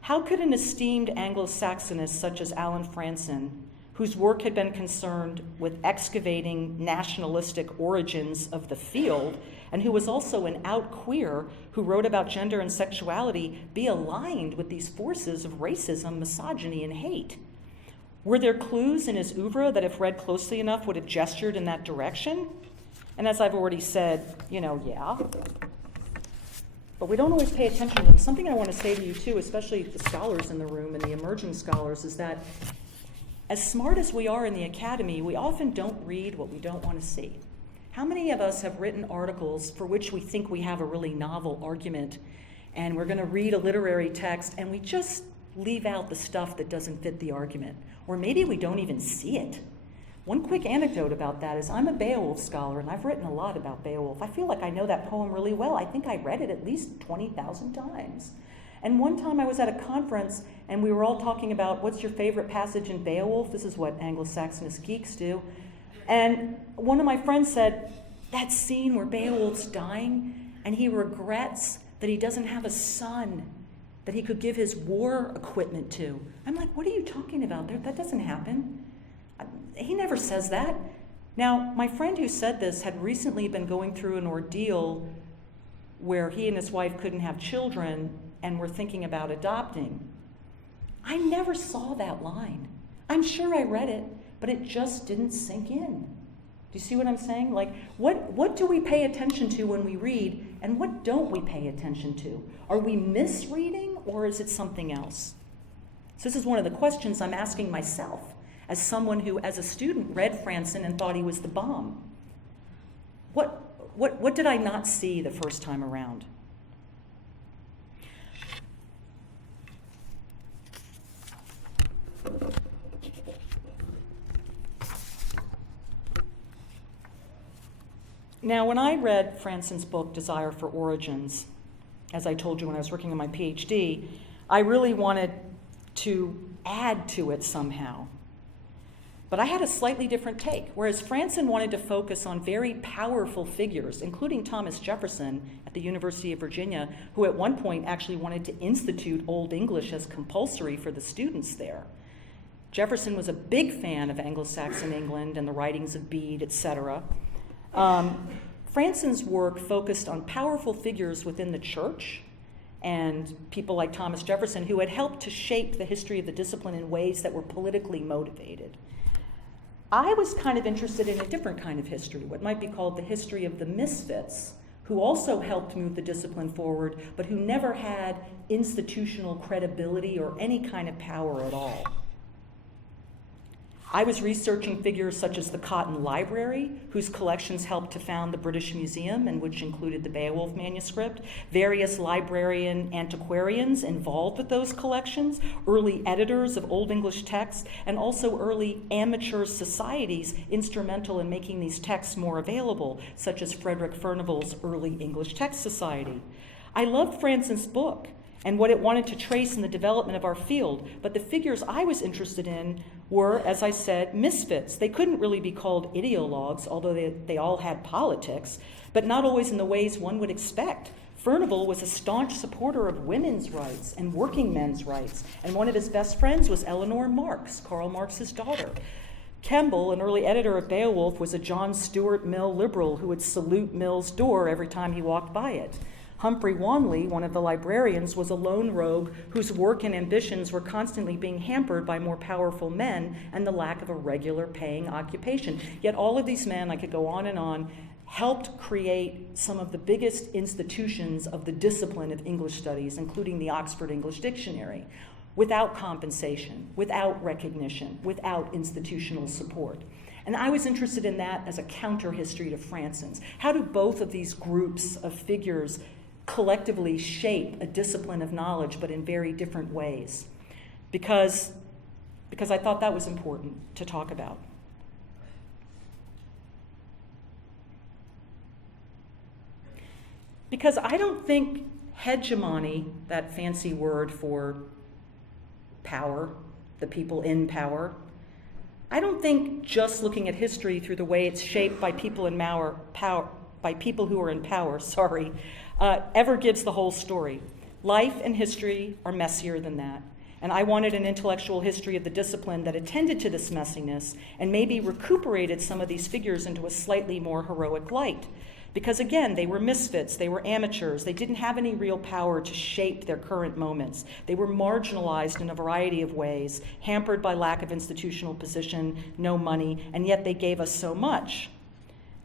How could an esteemed Anglo-Saxonist such as Allan Frantzen, whose work had been concerned with excavating nationalistic origins of the field, and who was also an out queer who wrote about gender and sexuality, be aligned with these forces of racism, misogyny, and hate? Were there clues in his oeuvre that, if read closely enough, would have gestured in that direction? And as I've already said, yeah. But we don't always pay attention to them. Something I want to say to you, too, especially the scholars in the room and the emerging scholars, is that as smart as we are in the academy, we often don't read what we don't want to see. How many of us have written articles for which we think we have a really novel argument, and we're going to read a literary text, and we just leave out the stuff that doesn't fit the argument? Or maybe we don't even see it. One quick anecdote about that is I'm a Beowulf scholar, and I've written a lot about Beowulf. I feel like I know that poem really well. I think I read it at least 20,000 times. And one time I was at a conference and we were all talking about what's your favorite passage in Beowulf? This is what Anglo-Saxonist geeks do. And one of my friends said, that scene where Beowulf's dying and he regrets that he doesn't have a son that he could give his war equipment to. I'm like, what are you talking about? That doesn't happen. He never says that. Now, my friend who said this had recently been going through an ordeal where he and his wife couldn't have children and were thinking about adopting. I never saw that line. I'm sure I read it, but it just didn't sink in. Do you see what I'm saying? Like, what do we pay attention to when we read, and what don't we pay attention to? Are we misreading, or is it something else? So this is one of the questions I'm asking myself as someone who, as a student, read Fransen and thought he was the bomb. What did I not see the first time around? Now, when I read Frandsen's book, Desire for Origins, as I told you when I was working on my PhD, I really wanted to add to it somehow. But I had a slightly different take. Whereas Fransen wanted to focus on very powerful figures, including Thomas Jefferson at the University of Virginia, who at one point actually wanted to institute Old English as compulsory for the students there. Jefferson was a big fan of Anglo-Saxon England and the writings of Bede, etc. Fransen's work focused on powerful figures within the church and people like Thomas Jefferson who had helped to shape the history of the discipline in ways that were politically motivated. I was kind of interested in a different kind of history, what might be called the history of the misfits, who also helped move the discipline forward, but who never had institutional credibility or any kind of power at all. I was researching figures such as the Cotton Library, whose collections helped to found the British Museum, and which included the Beowulf manuscript, various librarian antiquarians involved with those collections, early editors of Old English texts, and also early amateur societies instrumental in making these texts more available, such as Frederick Furnivall's Early English Text Society. I loved Fransen's book and what it wanted to trace in the development of our field, but the figures I was interested in were, as I said, misfits. They couldn't really be called ideologues, although they all had politics, but not always in the ways one would expect. Furnivall was a staunch supporter of women's rights and working men's rights, and one of his best friends was Eleanor Marx, Karl Marx's daughter. Kemble, an early editor of Beowulf, was a John Stuart Mill liberal who would salute Mill's door every time he walked by it. Humphrey Wanley, one of the librarians, was a lone rogue whose work and ambitions were constantly being hampered by more powerful men and the lack of a regular paying occupation. Yet all of these men, I could go on, helped create some of the biggest institutions of the discipline of English studies, including the Oxford English Dictionary, without compensation, without recognition, without institutional support. And I was interested in that as a counter-history to Fransen's. How do both of these groups of figures collectively shape a discipline of knowledge, but in very different ways? Because I thought that was important to talk about. Because I don't think hegemony, that fancy word for power, the people in power, I don't think just looking at history through the way it's shaped by people in by people who are in power, ever gives the whole story. Life and history are messier than that. And I wanted an intellectual history of the discipline that attended to this messiness and maybe recuperated some of these figures into a slightly more heroic light. Because again, they were misfits, they were amateurs, they didn't have any real power to shape their current moments. They were marginalized in a variety of ways, hampered by lack of institutional position, no money, and yet they gave us so much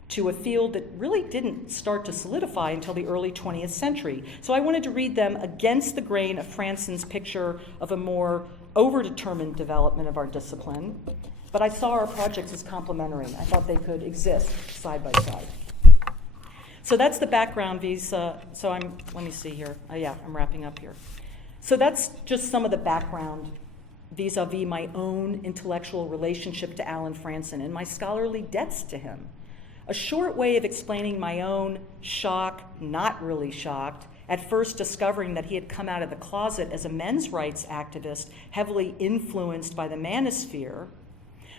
to a field that really didn't start to solidify until the early 20th century. So I wanted to read them against the grain of Fransen's picture of a more overdetermined development of our discipline, but I saw our projects as complementary. I thought they could exist side by side. So that's the background let me see here. I'm wrapping up here. So that's just some of the background vis-a-vis my own intellectual relationship to Allan Fransen and my scholarly debts to him. A short way of explaining my own shock, not really shocked, at first discovering that he had come out of the closet as a men's rights activist, heavily influenced by the Manosphere,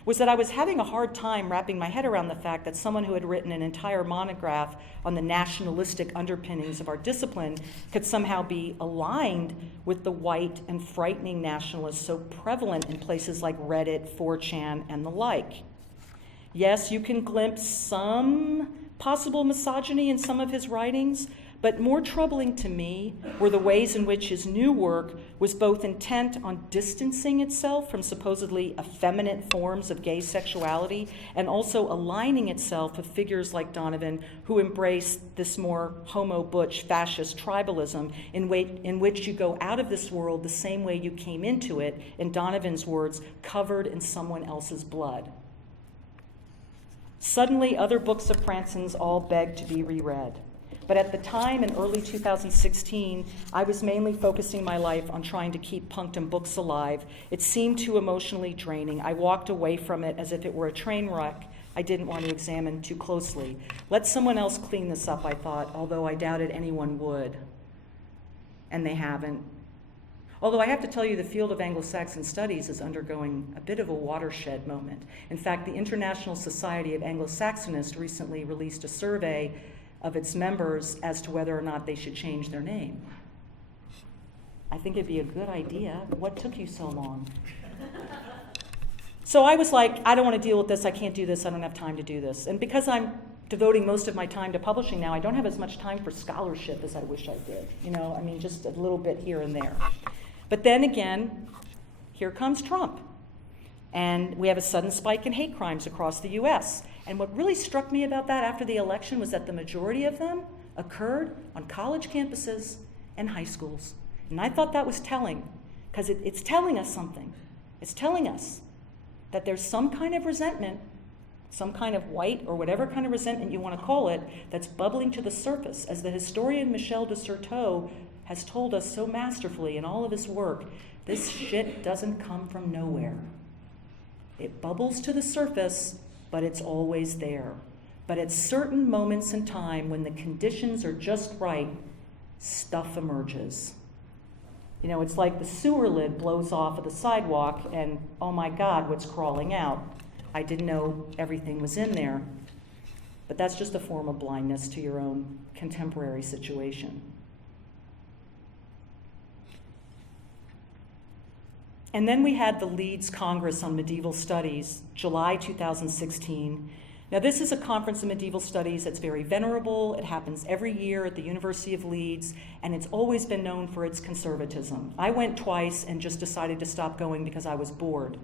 was that I was having a hard time wrapping my head around the fact that someone who had written an entire monograph on the nationalistic underpinnings of our discipline could somehow be aligned with the white and frightening nationalists so prevalent in places like Reddit, 4chan, and the like. Yes, you can glimpse some possible misogyny in some of his writings, but more troubling to me were the ways in which his new work was both intent on distancing itself from supposedly effeminate forms of gay sexuality and also aligning itself with figures like Donovan who embrace this more homo-butch fascist tribalism in which you go out of this world the same way you came into it, in Donovan's words, covered in someone else's blood. Suddenly, other books of Frandsen's all begged to be reread. But at the time, in early 2016, I was mainly focusing my life on trying to keep Punctum books alive. It seemed too emotionally draining. I walked away from it as if it were a train wreck I didn't want to examine too closely. Let someone else clean this up, I thought, although I doubted anyone would. And they haven't. Although I have to tell you, the field of Anglo-Saxon studies is undergoing a bit of a watershed moment. In fact, the International Society of Anglo-Saxonists recently released a survey of its members as to whether or not they should change their name. I think it'd be a good idea. What took you so long? So I was like, I don't want to deal with this. I can't do this. I don't have time to do this. And because I'm devoting most of my time to publishing now, I don't have as much time for scholarship as I wish I did. Just a little bit here and there. But then again, here comes Trump. And we have a sudden spike in hate crimes across the US. And what really struck me about that after the election was that the majority of them occurred on college campuses and high schools. And I thought that was telling, because it's telling us something. It's telling us that there's some kind of resentment, some kind of white or whatever kind of resentment you want to call it, that's bubbling to the surface. As the historian Michel de Certeau has told us so masterfully in all of his work, this shit doesn't come from nowhere. It bubbles to the surface, but it's always there. But at certain moments in time, when the conditions are just right, stuff emerges. It's like the sewer lid blows off of the sidewalk and, oh my God, what's crawling out? I didn't know everything was in there. But that's just a form of blindness to your own contemporary situation. And then we had the Leeds Congress on Medieval Studies, July 2016. Now this is a conference in medieval studies that's very venerable. It happens every year at the University of Leeds, and it's always been known for its conservatism. I went twice and just decided to stop going because I was bored.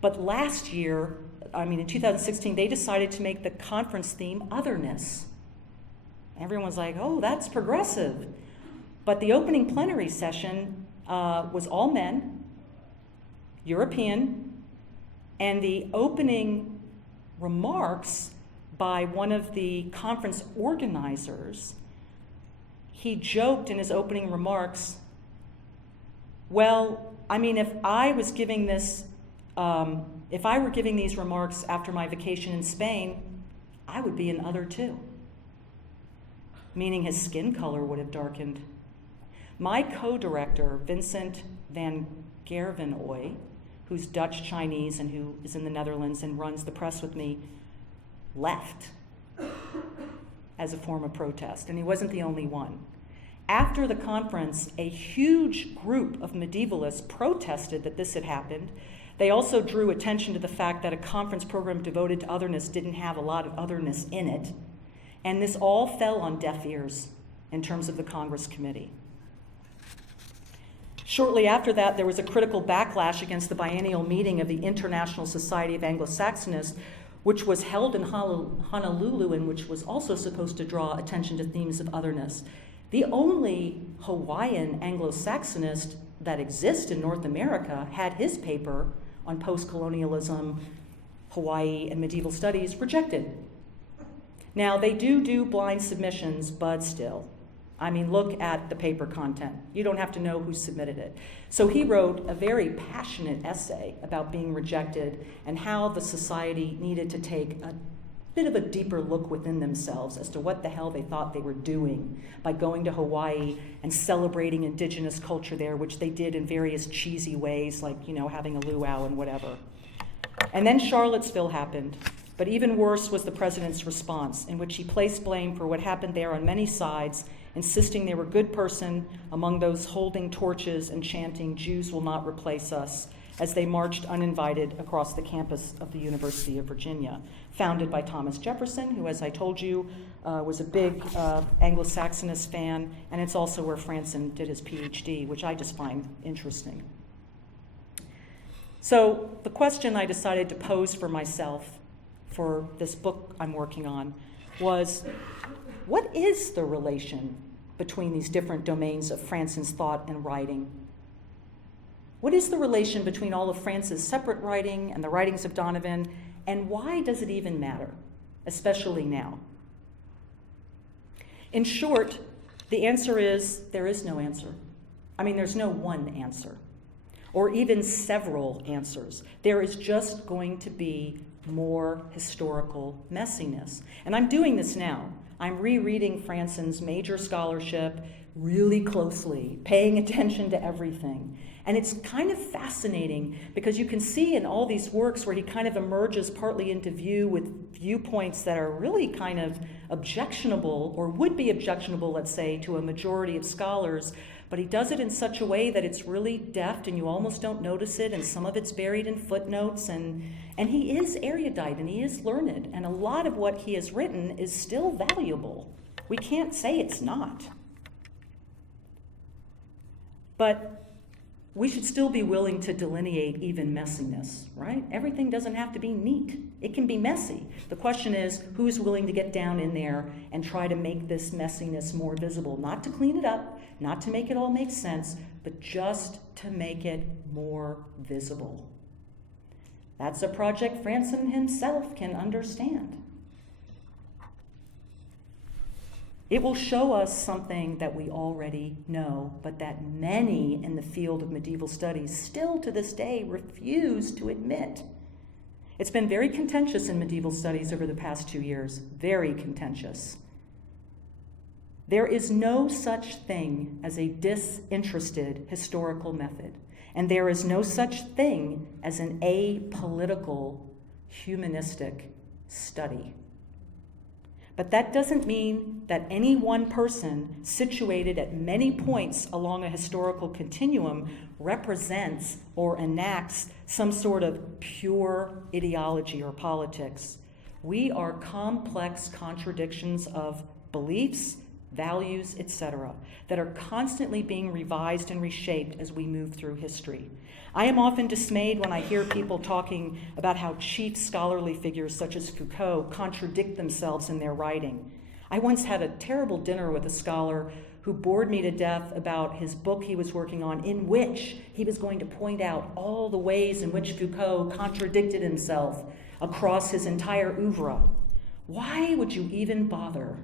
But last year, in 2016, they decided to make the conference theme otherness. Everyone's like, oh, that's progressive. But the opening plenary session was all men, European, and the opening remarks by one of the conference organizers, he joked in his opening remarks, well, if I were giving these remarks after my vacation in Spain, I would be an other too. Meaning his skin color would have darkened. My co-director, Vincent van Gervenoy, who's Dutch Chinese and who is in the Netherlands and runs the press with me, left as a form of protest, and he wasn't the only one. After the conference, a huge group of medievalists protested that this had happened. They also drew attention to the fact that a conference program devoted to otherness didn't have a lot of otherness in it, and this all fell on deaf ears in terms of the Congress committee. Shortly after that, there was a critical backlash against the biennial meeting of the International Society of Anglo-Saxonists, which was held in Honolulu and which was also supposed to draw attention to themes of otherness. The only Hawaiian Anglo-Saxonist that exists in North America had his paper on post-colonialism, Hawaii, and medieval studies rejected. Now, they do blind submissions, but still. Look at the paper content. You don't have to know who submitted it. So he wrote a very passionate essay about being rejected and how the society needed to take a bit of a deeper look within themselves as to what the hell they thought they were doing by going to Hawaii and celebrating indigenous culture there, which they did in various cheesy ways, like, having a luau and whatever. And then Charlottesville happened, but even worse was the president's response, in which he placed blame for what happened there on many sides, insisting they were good person among those holding torches and chanting, "Jews will not replace us," as they marched uninvited across the campus of the University of Virginia, founded by Thomas Jefferson, who, as I told you, was a big Anglo-Saxonist fan, and it's also where Frantzen did his PhD, which I just find interesting. So the question I decided to pose for myself for this book I'm working on was, what is the relation between these different domains of Frandsen's thought and writing? What is the relation between all of France's separate writing and the writings of Donovan, and why does it even matter, especially now? In short, the answer is there is no answer. There's no one answer, or even several answers. There is just going to be more historical messiness. And I'm doing this now. I'm rereading Frandsen's major scholarship really closely, paying attention to everything. And it's kind of fascinating because you can see in all these works where he kind of emerges partly into view with viewpoints that are really kind of objectionable, or would be objectionable, let's say, to a majority of scholars. But he does it in such a way that it's really deft and you almost don't notice it, and some of it's buried in footnotes. And he is erudite and he is learned, and a lot of what he has written is still valuable. We can't say it's not. But we should still be willing to delineate even messiness, right? Everything doesn't have to be neat. It can be messy. The question is, who's willing to get down in there and try to make this messiness more visible? Not to clean it up, not to make it all make sense, but just to make it more visible. That's a project Frantzen himself can understand. It will show us something that we already know, but that many in the field of medieval studies still to this day refuse to admit. It's been very contentious in medieval studies over the past 2 years, very contentious. There is no such thing as a disinterested historical method, and there is no such thing as an apolitical humanistic study. But that doesn't mean that any one person situated at many points along a historical continuum represents or enacts some sort of pure ideology or politics. We are complex contradictions of beliefs, values, etc., that are constantly being revised and reshaped as we move through history. I am often dismayed when I hear people talking about how chief scholarly figures such as Foucault contradict themselves in their writing. I once had a terrible dinner with a scholar who bored me to death about his book he was working on, in which he was going to point out all the ways in which Foucault contradicted himself across his entire oeuvre. Why would you even bother?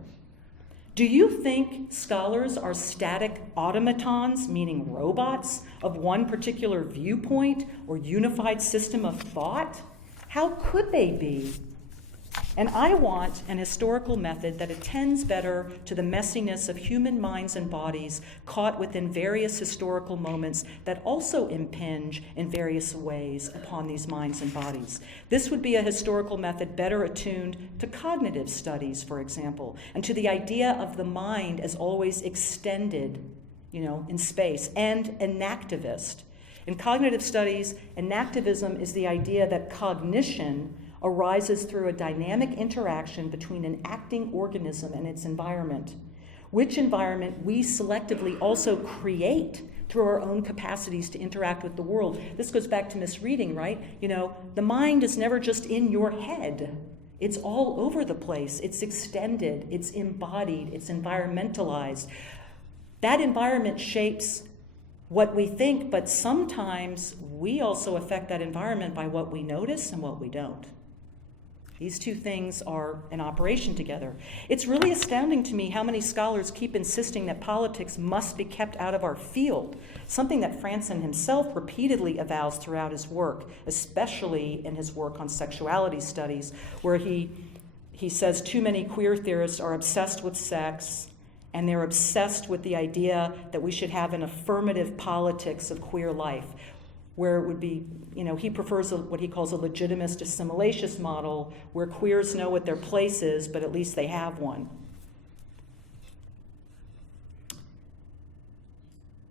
Do you think scholars are static automatons, meaning robots, of one particular viewpoint or unified system of thought? How could they be? And I want an historical method that attends better to the messiness of human minds and bodies caught within various historical moments that also impinge in various ways upon these minds and bodies. This would be a historical method better attuned to cognitive studies, for example, and to the idea of the mind as always extended, in space, and enactivist. In cognitive studies, enactivism is the idea that cognition arises through a dynamic interaction between an acting organism and its environment, which environment we selectively also create through our own capacities to interact with the world. This goes back to misreading, right? The mind is never just in your head. It's all over the place. It's extended, it's embodied, it's environmentalized. That environment shapes what we think, but sometimes we also affect that environment by what we notice and what we don't. These two things are in operation together. It's really astounding to me how many scholars keep insisting that politics must be kept out of our field, something that Frantzen himself repeatedly avows throughout his work, especially in his work on sexuality studies, where he he says too many queer theorists are obsessed with sex, and they're obsessed with the idea that we should have an affirmative politics of queer life, where it would be, he prefers what he calls a legitimist assimilationist model, where queers know what their place is, but at least they have one.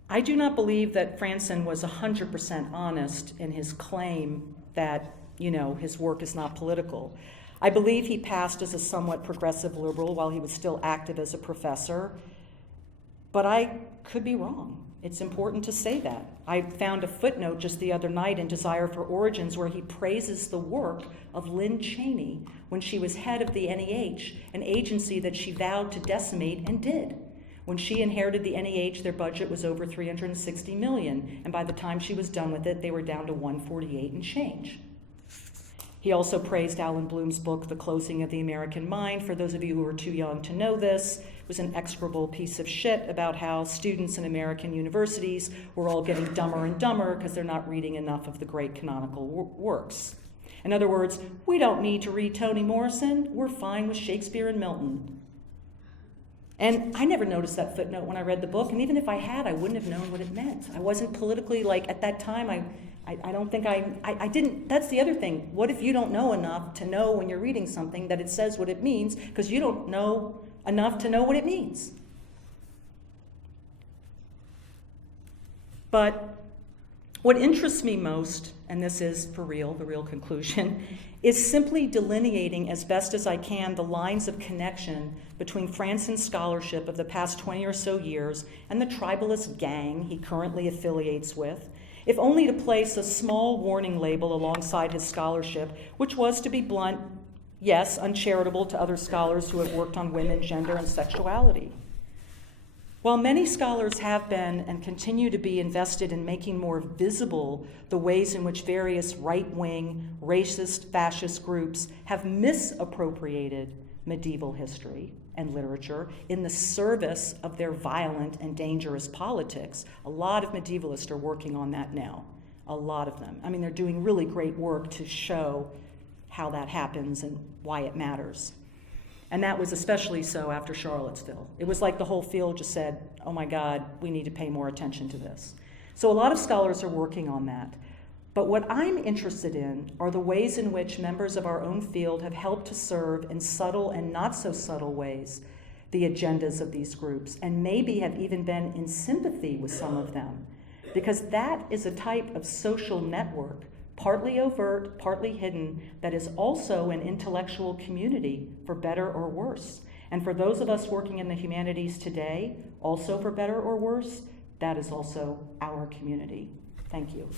I do not believe that Fransen was 100% honest in his claim that, his work is not political. I believe he passed as a somewhat progressive liberal while he was still active as a professor, but I could be wrong. It's important to say that. I found a footnote just the other night in Desire for Origins where he praises the work of Lynn Cheney when she was head of the NEH, an agency that she vowed to decimate and did. When she inherited the NEH, their budget was over $360 million, and by the time she was done with it, they were down to $148 and change. He also praised Allan Bloom's book, The Closing of the American Mind. For those of you who are too young to know this, it was an execrable piece of shit about how students in American universities were all getting dumber and dumber because they're not reading enough of the great canonical works. In other words, we don't need to read Toni Morrison. We're fine with Shakespeare and Milton. And I never noticed that footnote when I read the book, and even if I had, I wouldn't have known what it meant. I wasn't politically, at that time, I don't think I didn't, that's the other thing. What if you don't know enough to know when you're reading something that it says what it means, because you don't know enough to know what it means? But what interests me most, and this is for real, the real conclusion, is simply delineating as best as I can the lines of connection between Fransen's scholarship of the past 20 or so years and the tribalist gang he currently affiliates with, if only to place a small warning label alongside his scholarship, which was, to be blunt, yes, uncharitable to other scholars who have worked on women, gender, and sexuality. While many scholars have been and continue to be invested in making more visible the ways in which various right-wing, racist, fascist groups have misappropriated medieval history and literature in the service of their violent and dangerous politics, a lot of medievalists are working on that now, a lot of them. I mean, they're doing really great work to show how that happens and why it matters. And that was especially so after Charlottesville. It was like the whole field just said, oh my God, we need to pay more attention to this. So a lot of scholars are working on that. But what I'm interested in are the ways in which members of our own field have helped to serve in subtle and not so subtle ways the agendas of these groups, and maybe have even been in sympathy with some of them. Because that is a type of social network, partly overt, partly hidden, that is also an intellectual community, for better or worse. And for those of us working in the humanities today, also for better or worse, that is also our community. Thank you.